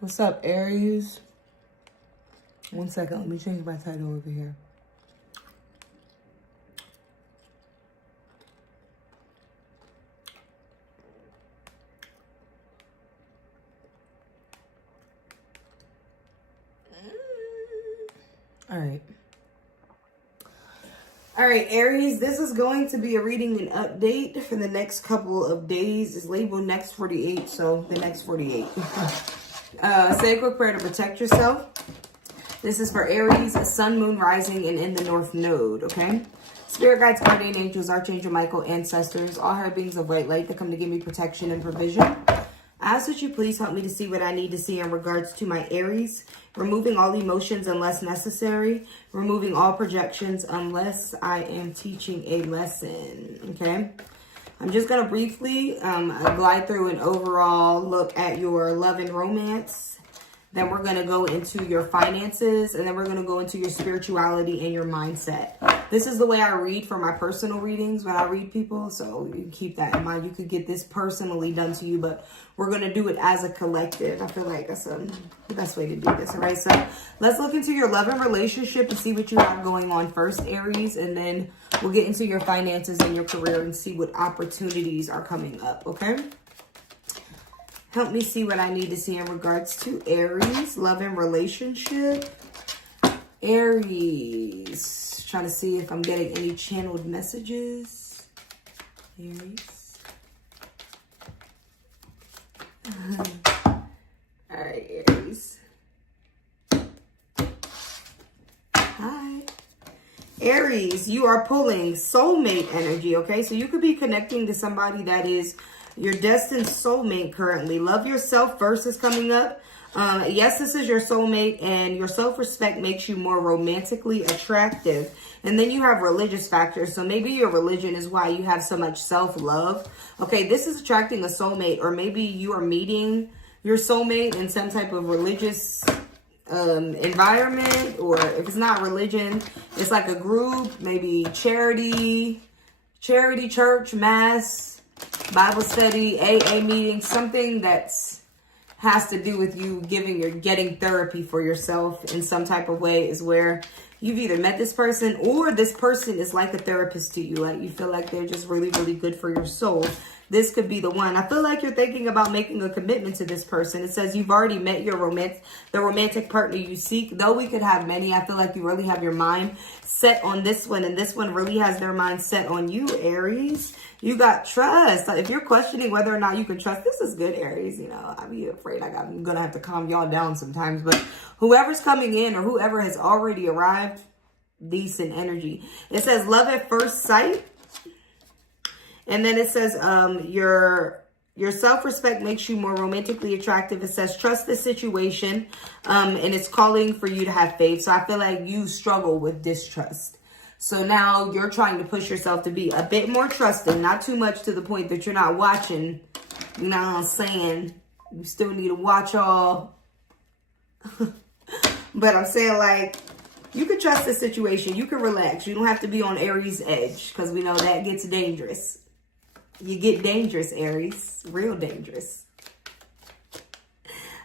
What's up, Aries? One second, let me change my title over here. All right. All right, Aries, this is going to be a reading and update for the next couple of days. It's labeled next 48, so the next 48. Say a quick prayer to protect yourself. This is for Aries, Sun, Moon, Rising, and in the North Node, okay? Spirit guides, guardian angels, Archangel Michael, ancestors, all higher beings of white light that come to give me protection and provision. I ask that you please help me to see what I need to see in regards to my Aries, removing all emotions unless necessary, removing all projections unless I am teaching a lesson, okay? I'm just going to briefly glide through an overall look at your love and romance. Then we're going to go into your finances, and then we're going to go into your spirituality and your mindset. This is the way I read for my personal readings when I read people, so you can keep that in mind. You could get this personally done to you, but we're going to do it as a collective. I feel like that's the best way to do this, all right? So let's look into your love and relationship and see what you have going on first, Aries, and then we'll get into your finances and your career and see what opportunities are coming up, okay? Help me see what I need to see in regards to Aries, love and relationship. Aries, trying to see if I'm getting any channeled messages. Aries. All right, Aries. Hi. Aries, you are pulling soulmate energy, okay? So you could be connecting to somebody that is your destined soulmate currently. Love yourself first is coming up. Yes, this is your soulmate, and your self-respect makes you more romantically attractive. And then you have religious factors. So maybe your religion is why you have so much self-love. Okay, this is attracting a soulmate, or maybe you are meeting your soulmate in some type of religious environment, or if it's not religion, it's like a group, maybe charity, church, mass, Bible study, AA meeting, something that's has to do with you getting therapy for yourself in some type of way is where you've either met this person or this person is like a therapist to you. Like you feel like they're just really, really good for your soul. This could be the one. I feel like you're thinking about making a commitment to this person. It says you've already met your the romantic partner you seek. Though we could have many, I feel like you really have your mind set on this one, and this one really has their mind set on you, Aries. You got trust. If you're questioning whether or not you can trust, this is good, Aries. You know, I'd be afraid like I'm going to have to calm y'all down sometimes. But whoever's coming in or whoever has already arrived, decent energy. It says love at first sight. And then it says your self-respect makes you more romantically attractive. It says trust the situation. And it's calling for you to have faith. So I feel like you struggle with distrust. So now you're trying to push yourself to be a bit more trusting, not too much to the point that you're not watching. You know what I'm saying? You still need to watch all. But I'm saying, like, you can trust the situation. You can relax. You don't have to be on Aries' edge, because we know that gets dangerous. You get dangerous, Aries. Real dangerous.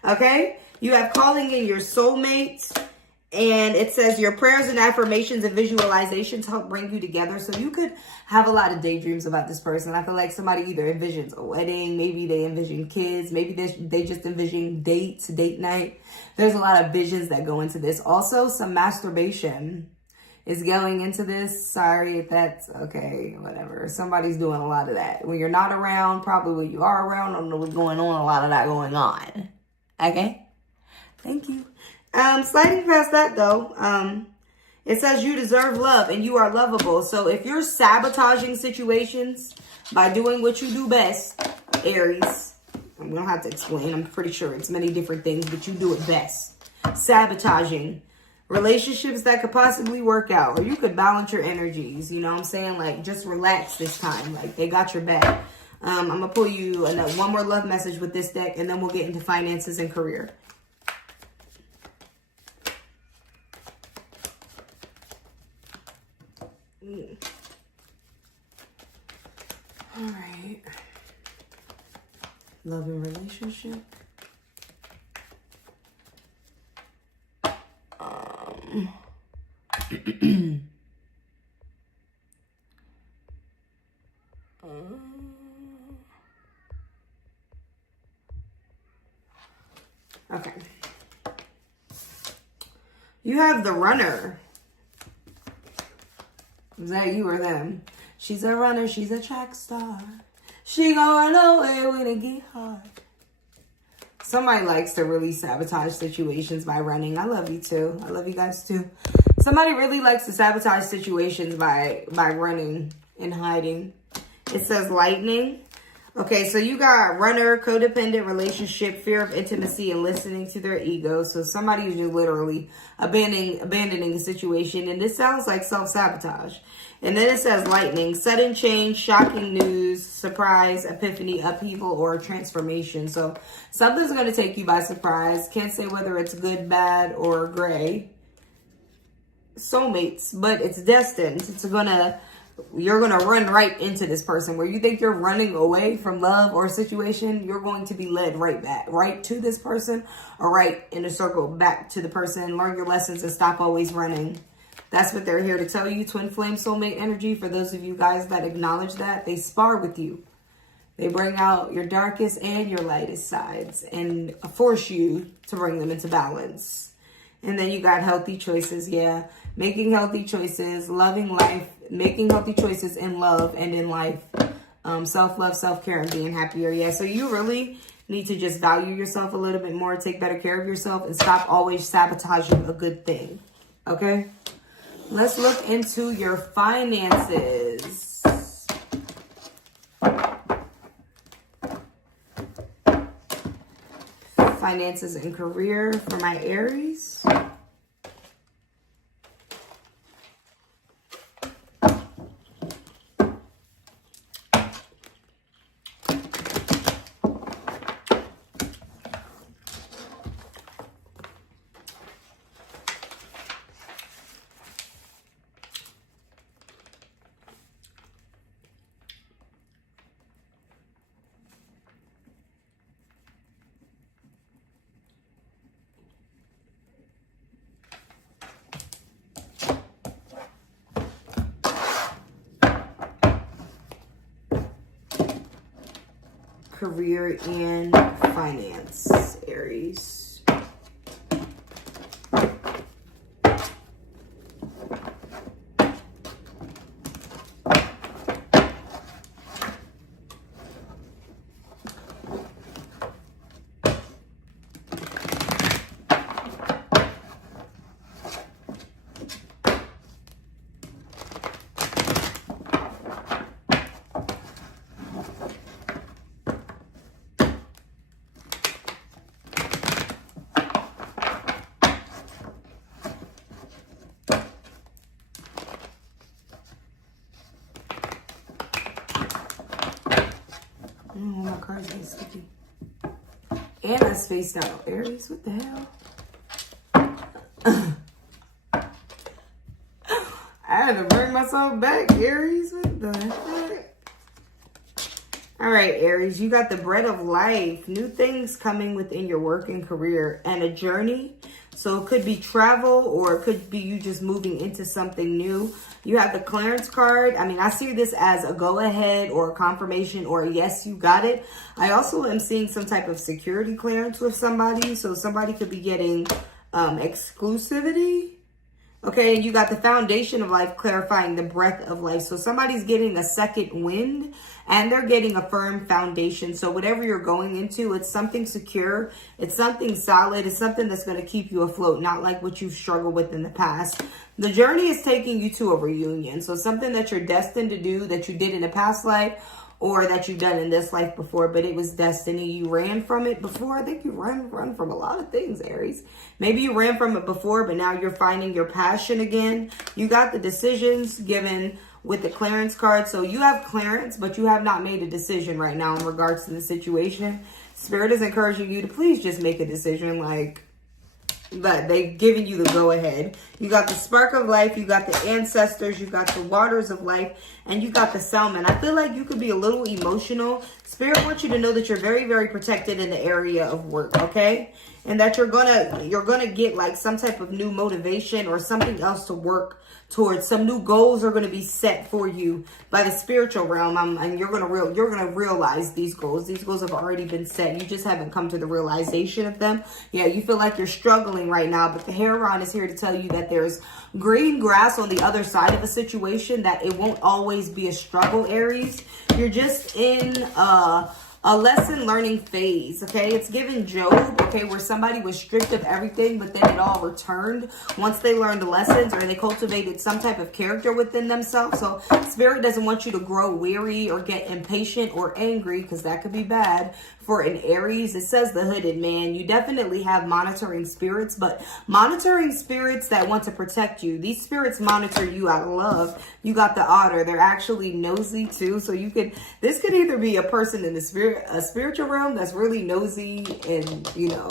Okay? You have calling in your soulmates. And it says your prayers and affirmations and visualizations help bring you together. So you could have a lot of daydreams about this person. I feel like somebody either envisions a wedding. Maybe they envision kids. Maybe they just envision dates, date night. There's a lot of visions that go into this. Also, some masturbation is going into this. Sorry if that's okay, whatever. Somebody's doing a lot of that. When you're not around, probably when you are around, I don't know what's going on. A lot of that going on. Okay? Thank you. Sliding past that though, it says you deserve love and you are lovable. So if you're sabotaging situations by doing what you do best, Aries, we don't have to explain. I'm pretty sure it's many different things, but you do it best. Sabotaging relationships that could possibly work out, or you could balance your energies. You know what I'm saying? Like, just relax this time. Like, they got your back. I'm going to pull you one more love message with this deck, and then we'll get into finances and career. All right. Love and relationship. Okay. You have the runner. Is that you or them? She's a runner. She's a track star. She gonna run away when it get hard. Somebody likes to really sabotage situations by running. I love you too. I love you guys too. Somebody really likes to sabotage situations by running and hiding. It says lightning. Okay, so you got runner, codependent relationship, fear of intimacy, and listening to their ego. So somebody is just literally abandoning a situation. And this sounds like self-sabotage. And then it says lightning, sudden change, shocking news, surprise, epiphany, upheaval, or transformation. So something's going to take you by surprise. Can't say whether it's good, bad, or gray. Soulmates, but it's destined. You're going to run right into this person. Where you think you're running away from love or situation, you're going to be led right back, right to this person, or right in a circle back to the person. Learn your lessons and stop always running. That's what they're here to tell you. Twin flame soulmate energy. For those of you guys that acknowledge that, they spar with you. They bring out your darkest and your lightest sides and force you to bring them into balance. And then you got healthy choices. Yeah. Making healthy choices, loving life, making healthy choices in love and in life. Self-love, self-care, and being happier. Yeah. So you really need to just value yourself a little bit more, take better care of yourself, and stop always sabotaging a good thing. Okay? Let's look into your finances. Finances and career for my Aries. Career and finance, Aries. Oh, my card's getting sticky. And I spaced out. Aries, what the hell? I had to bring myself back, Aries. What the heck? All right, Aries, you got the bread of life. New things coming within your work and career and a journey. So it could be travel or it could be you just moving into something new. You have the clearance card. I mean, I see this as a go ahead or a confirmation or a yes, you got it. I also am seeing some type of security clearance with somebody. So somebody could be getting exclusivity. Okay, and you got the foundation of life, clarifying the breath of life. So somebody's getting a second wind and they're getting a firm foundation. So whatever you're going into, it's something secure. It's something solid. It's something that's going to keep you afloat, not like what you've struggled with in the past. The journey is taking you to a reunion. So something that you're destined to do that you did in a past life or that you've done in this life before, but it was destiny. You ran from it before. I think you run from a lot of things, Aries. Maybe you ran from it before, but now you're finding your passion again. You got the decisions given with the clearance card. So you have clearance, but you have not made a decision right now in regards to the situation. Spirit is encouraging you to please just make a decision, like, but they've given you the go ahead. You got the spark of life, you got the ancestors, you got the waters of life, and you got the salmon. I feel like you could be a little emotional. Spirit wants you to know that you're very, very protected in the area of work, okay? And that you're gonna get like some type of new motivation or something else to work towards. Some new goals are going to be set for you by the spiritual realm, and you're gonna realize these goals. These goals have already been set. You just haven't come to the realization of them. Yeah, you feel like you're struggling right now, but the Heron is here to tell you that there's green grass on the other side of a situation, that it won't always be a struggle, Aries. You're just in a lesson learning phase, okay? It's given Job, okay, where somebody was stripped of everything, but then it all returned once they learned the lessons or they cultivated some type of character within themselves. So Spirit doesn't want you to grow weary or get impatient or angry, because that could be bad for an Aries. It says the hooded man. You definitely have monitoring spirits, but monitoring spirits that want to protect you. These spirits monitor you out of love. You got the otter. They're actually nosy too. So this could either be a person in the spiritual realm that's really nosy and, you know,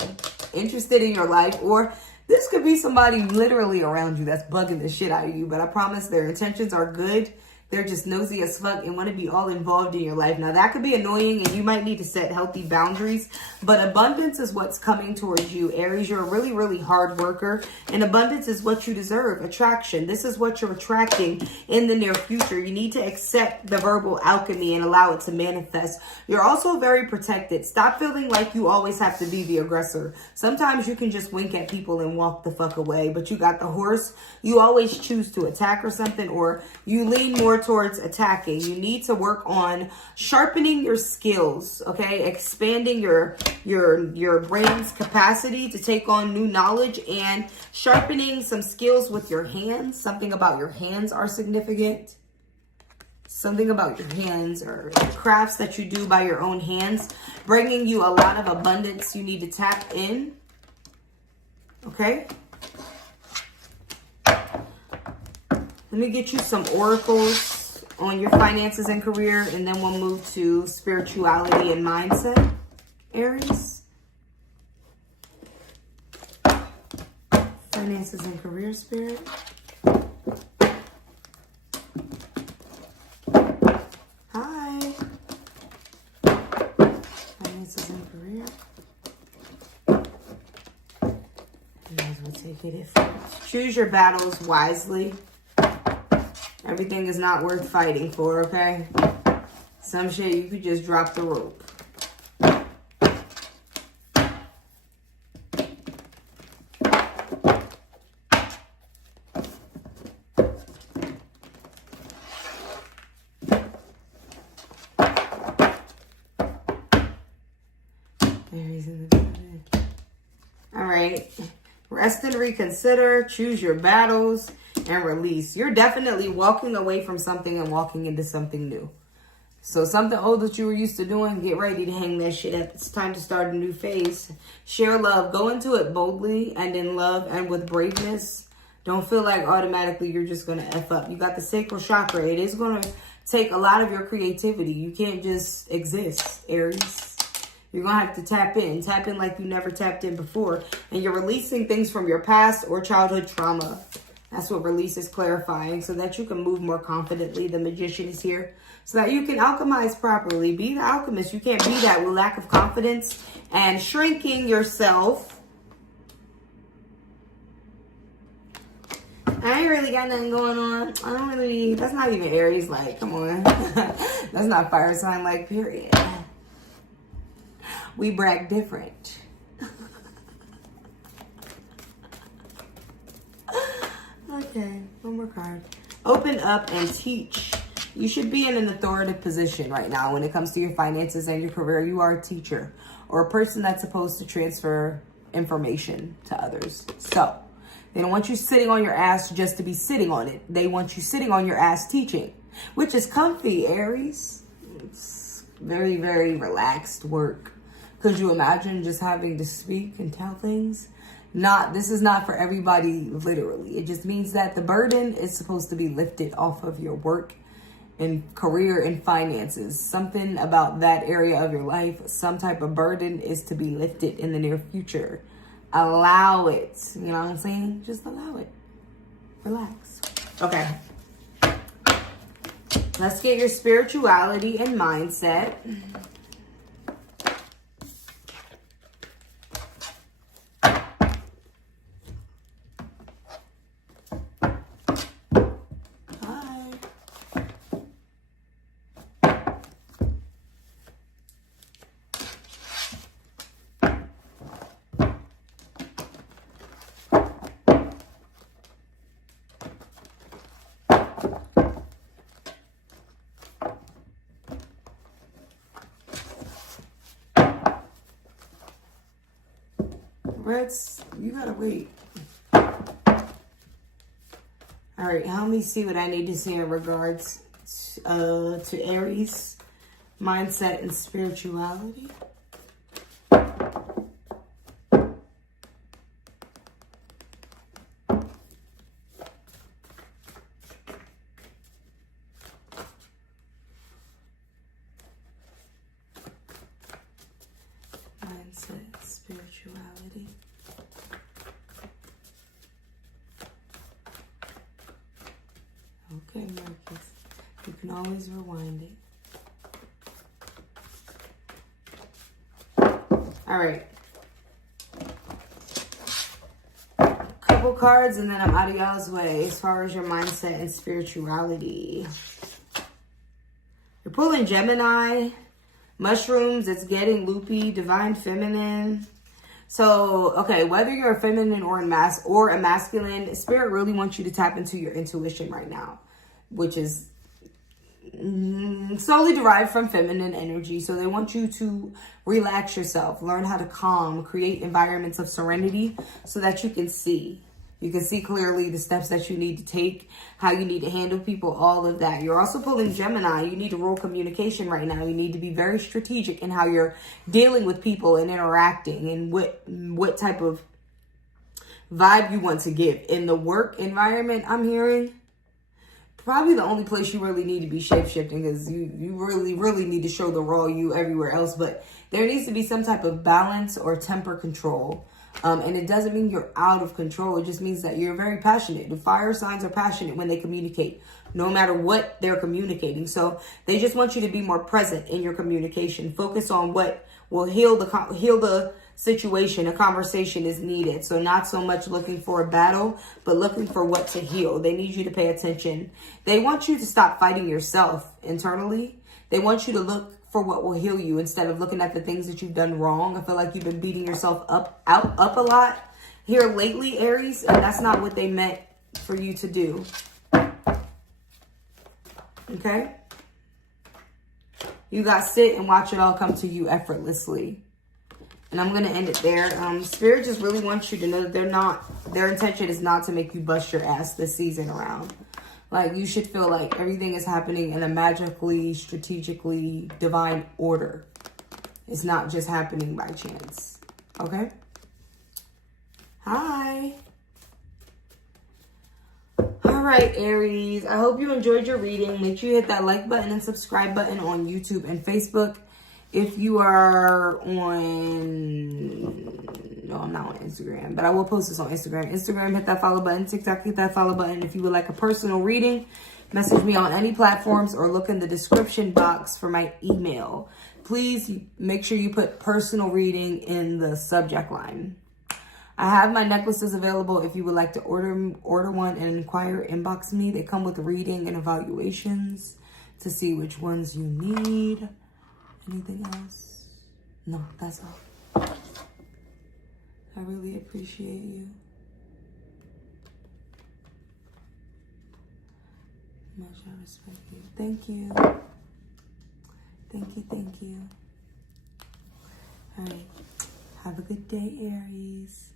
interested in your life, or this could be somebody literally around you that's bugging the shit out of you. But I promise their intentions are good. They're just nosy as fuck and want to be all involved in your life. Now, that could be annoying, and you might need to set healthy boundaries. But abundance is what's coming towards you, Aries. You're a really, really hard worker. And abundance is what you deserve. Attraction. This is what you're attracting in the near future. You need to accept the verbal alchemy and allow it to manifest. You're also very protected. Stop feeling like you always have to be the aggressor. Sometimes you can just wink at people and walk the fuck away. But you got the horse. You always choose to attack or something, or you lean more towards attacking. You need to work on sharpening your skills, okay? Expanding your brain's capacity to take on new knowledge, and sharpening some skills with your hands. Something about your hands are significant. Something about your hands, or crafts that you do by your own hands, bringing you a lot of abundance. You need to tap in, okay? Let me get you some oracles on your finances and career, and then we'll move to spirituality and mindset, Aries. Finances and career, Spirit. Hi. Finances and career. You guys will take it if choose your battles wisely. Everything is not worth fighting for, okay? Some shit you could just drop the rope. Aries in the bed. All right. Rest and reconsider. Choose your battles. And release. You're definitely walking away from something and walking into something new. So something old that you were used to doing, get ready to hang that shit up. It's time to start a new phase. Share love. Go into it boldly and in love and with braveness. Don't feel like automatically you're just going to F up. You got the sacral chakra. It is going to take a lot of your creativity. You can't just exist, Aries. You're going to have to tap in. Tap in like you never tapped in before. And you're releasing things from your past or childhood trauma. That's what release is clarifying, so that you can move more confidently. The magician is here so that you can alchemize properly. Be the alchemist. You can't be that with lack of confidence and shrinking yourself. I ain't really got nothing going on. I don't really, that's not even Aries like, come on. That's not fire sign like, period. We brag different. Okay, one more card. Open up and teach. You should be in an authoritative position right now when it comes to your finances and your career. You are a teacher or a person that's supposed to transfer information to others. So they don't want you sitting on your ass just to be sitting on it. They want you sitting on your ass teaching, which is comfy, Aries. It's very, very relaxed work. Could you imagine just having to speak and tell things? This is not for everybody, literally. It just means that the burden is supposed to be lifted off of your work and career and finances. Something about that area of your life, some type of burden is to be lifted in the near future. Allow it. You know what I'm saying? Just allow it. Relax. Okay. Let's get your spirituality and mindset. Reds, you gotta wait. All right, help me see what I need to see in regards to Aries, mindset and spirituality. Mindset, spirituality. Okay, Marcus. You can always rewind it. All right. Couple cards and then I'm out of y'all's way as far as your mindset and spirituality. You're pulling Gemini, mushrooms, it's getting loopy, divine feminine. So, okay, whether you're a feminine or a masculine, Spirit really wants you to tap into your intuition right now, which is solely derived from feminine energy. So they want you to relax yourself, learn how to calm, create environments of serenity so that you can see. You can see clearly the steps that you need to take, how you need to handle people, all of that. You're also pulling Gemini. You need to rule communication right now. You need to be very strategic in how you're dealing with people and interacting and what type of vibe you want to give. In the work environment, I'm hearing probably the only place you really need to be shape-shifting because you really need to show the raw you everywhere else. But there needs to be some type of balance or temper control. And it doesn't mean you're out of control. It just means that you're very passionate. The fire signs are passionate when they communicate, no matter what they're communicating. So they just want you to be more present in your communication. Focus on what will heal the situation. A conversation is needed. So not so much looking for a battle, but looking for what to heal. They need you to pay attention. They want you to stop fighting yourself internally. They want you to look for what will heal you instead of looking at the things that you've done wrong. I feel like you've been beating yourself up a lot here lately, Aries, and that's not what they meant for you to do. Okay? You got to sit and watch it all come to you effortlessly. And I'm going to end it there. Spirit just really wants you to know that their intention is not to make you bust your ass this season around. Like, you should feel like everything is happening in a magically, strategically, divine order. It's not just happening by chance. Okay? Hi. All right, Aries. I hope you enjoyed your reading. Make sure you hit that like button and subscribe button on YouTube and Facebook. If you are on... No, I'm not on Instagram, but I will post this on Instagram. Instagram, hit that follow button. TikTok, hit that follow button. If you would like a personal reading, message me on any platforms or look in the description box for my email. Please make sure you put personal reading in the subject line. I have my necklaces available if you would like to order one and inquire, inbox me. They come with reading and evaluations to see which ones you need. Anything else? No, that's all. I really appreciate you. Much I respect you. Thank you. Thank you, thank you. All right. Have a good day, Aries.